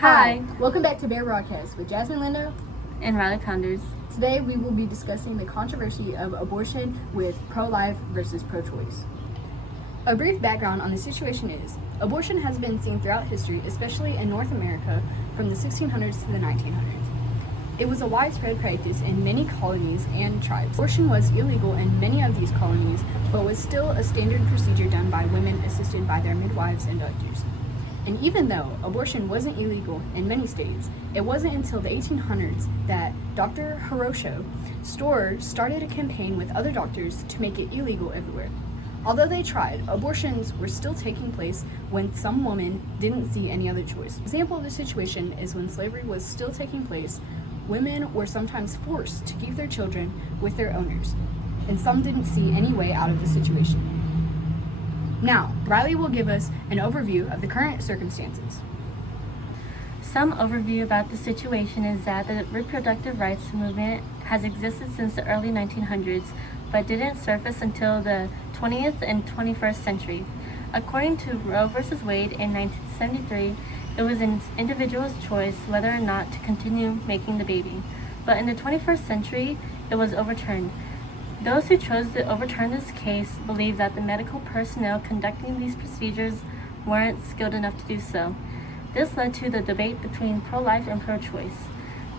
Hi, welcome back to Bear Broadcast with Jasmine Lindo and Riley Pounders. Today we will be discussing the controversy of abortion with pro-life versus pro-choice. A brief background on the situation is, abortion has been seen throughout history, especially in North America from the 1600s to the 1900s. It was a widespread practice in many colonies and tribes. Abortion was illegal in many of these colonies, but was still a standard procedure done by women assisted by their midwives and doctors. And even though abortion wasn't illegal in many states, it wasn't until the 1800s that Dr. Hiroshi Storer started a campaign with other doctors to make it illegal everywhere. Although they tried, abortions were still taking place when some women didn't see any other choice. An example of the situation is when slavery was still taking place, women were sometimes forced to keep their children with their owners, and some didn't see any way out of the situation. Now, Riley will give us an overview of the current circumstances. Some overview about the situation is that the reproductive rights movement has existed since the early 1900s, but didn't surface until the 20th and 21st century. According to Roe v. Wade in 1973, it was an individual's choice whether or not to continue making the baby. But in the 21st century, it was overturned. Those who chose to overturn this case believe that the medical personnel conducting these procedures weren't skilled enough to do so. This led to the debate between pro-life and pro-choice.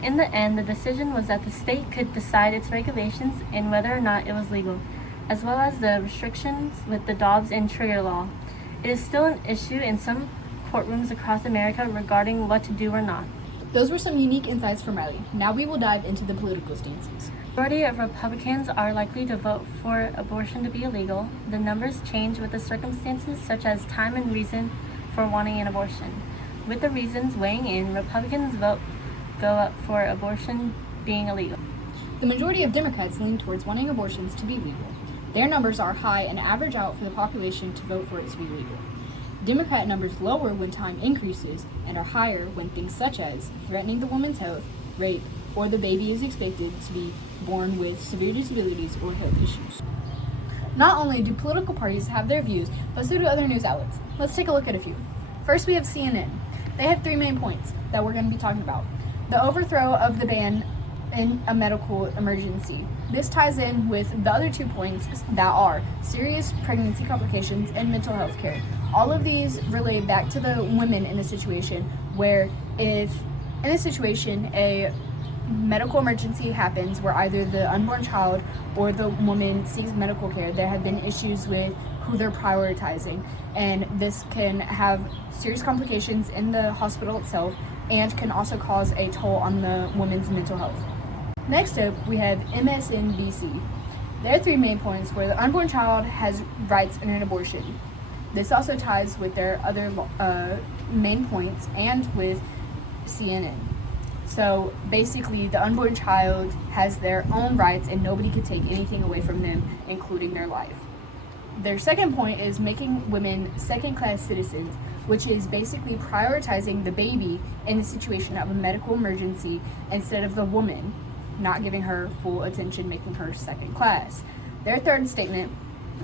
In the end, the decision was that the state could decide its regulations and whether or not it was legal, as well as the restrictions with the Dobbs and Trigger law. It is still an issue in some courtrooms across America regarding what to do or not. Those were some unique insights from Riley. Now we will dive into the political stances. The majority of Republicans are likely to vote for abortion to be illegal. The numbers change with the circumstances such as time and reason for wanting an abortion. With the reasons weighing in, Republicans vote go up for abortion being illegal. The majority of Democrats lean towards wanting abortions to be legal. Their numbers are high and average out for the population to vote for it to be legal. Democrat numbers lower when time increases and are higher when things such as threatening the woman's health, rape, or the baby is expected to be born with severe disabilities or health issues. Not only do political parties have their views, but so do other news outlets. Let's take a look at a few. First, we have CNN. They have three main points that we're going to be talking about. The overthrow of the ban in a medical emergency. This ties in with the other 2 points that are serious pregnancy complications and mental health care. All of these relate back to the women in the situation where if in this situation a medical emergency happens where either the unborn child or the woman seeks medical care, there have been issues with who they're prioritizing, and this can have serious complications in the hospital itself and can also cause a toll on the woman's mental health. Next up, we have MSNBC. Their three main points were the unborn child has rights in an abortion. This also ties with their other main points and with CNN. So basically, the unborn child has their own rights and nobody can take anything away from them, including their life. Their second point is making women second-class citizens, which is basically prioritizing the baby in the situation of a medical emergency instead of the woman, not giving her full attention, making her second class. Their third statement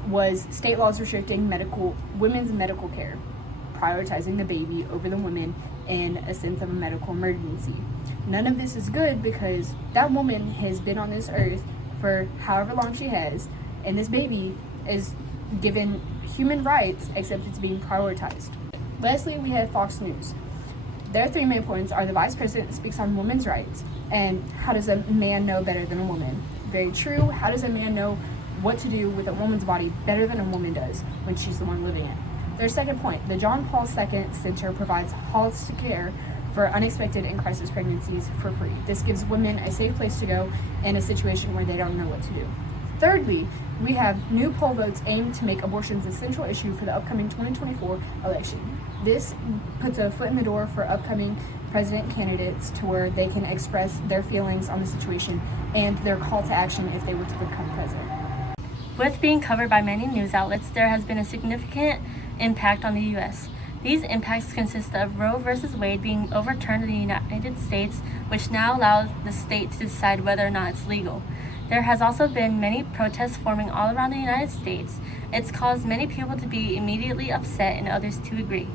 was state laws restricting women's medical care, prioritizing the baby over the woman in a sense of a medical emergency. None of this is good because that woman has been on this earth for however long she has, and this baby is given human rights except it's being prioritized. Lastly, we have Fox News. Their three main points are the vice president speaks on women's rights and how does a man know better than a woman? Very true. How does a man know what to do with a woman's body better than a woman does when she's the one living it? Their second point, the John Paul II Center provides holistic care for unexpected and crisis pregnancies for free. This gives women a safe place to go in a situation where they don't know what to do. Thirdly, we have new poll votes aimed to make abortions a central issue for the upcoming 2024 election. This puts a foot in the door for upcoming president candidates to where they can express their feelings on the situation and their call to action if they were to become president. With being covered by many news outlets, there has been a significant impact on the U.S. These impacts consist of Roe v. Wade being overturned in the United States, which now allows the state to decide whether or not it's legal. There has also been many protests forming all around the United States. It's caused many people to be immediately upset and others to agree.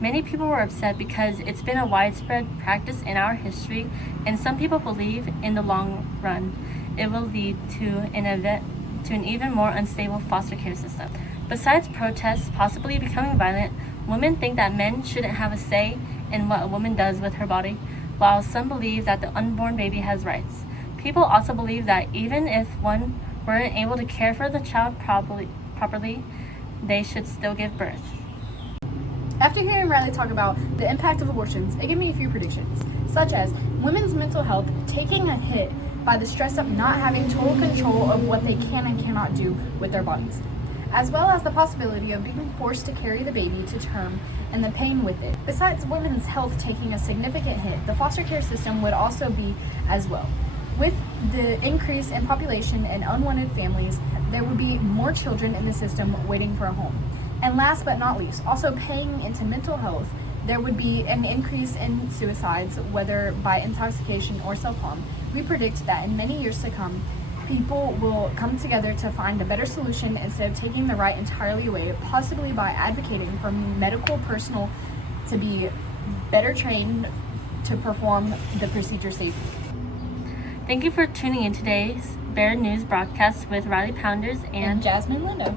Many people were upset because it's been a widespread practice in our history, and some people believe in the long run it will lead to an even more unstable foster care system. Besides protests possibly becoming violent, women think that men shouldn't have a say in what a woman does with her body, while some believe that the unborn baby has rights. People also believe that even if one weren't able to care for the child properly, they should still give birth. After hearing Riley talk about the impact of abortions, it gave me a few predictions, such as women's mental health taking a hit by the stress of not having total control of what they can and cannot do with their bodies, as well as the possibility of being forced to carry the baby to term and the pain with it. Besides women's health taking a significant hit, the foster care system would also be as well. With the increase in population and unwanted families, there would be more children in the system waiting for a home. And last but not least, also paying into mental health, there would be an increase in suicides, whether by intoxication or self-harm. We predict that in many years to come, people will come together to find a better solution instead of taking the right entirely away, possibly by advocating for medical personnel to be better trained to perform the procedure safely. Thank you for tuning in today's Bear News broadcast with Riley Pounders And Jasmine Lindo.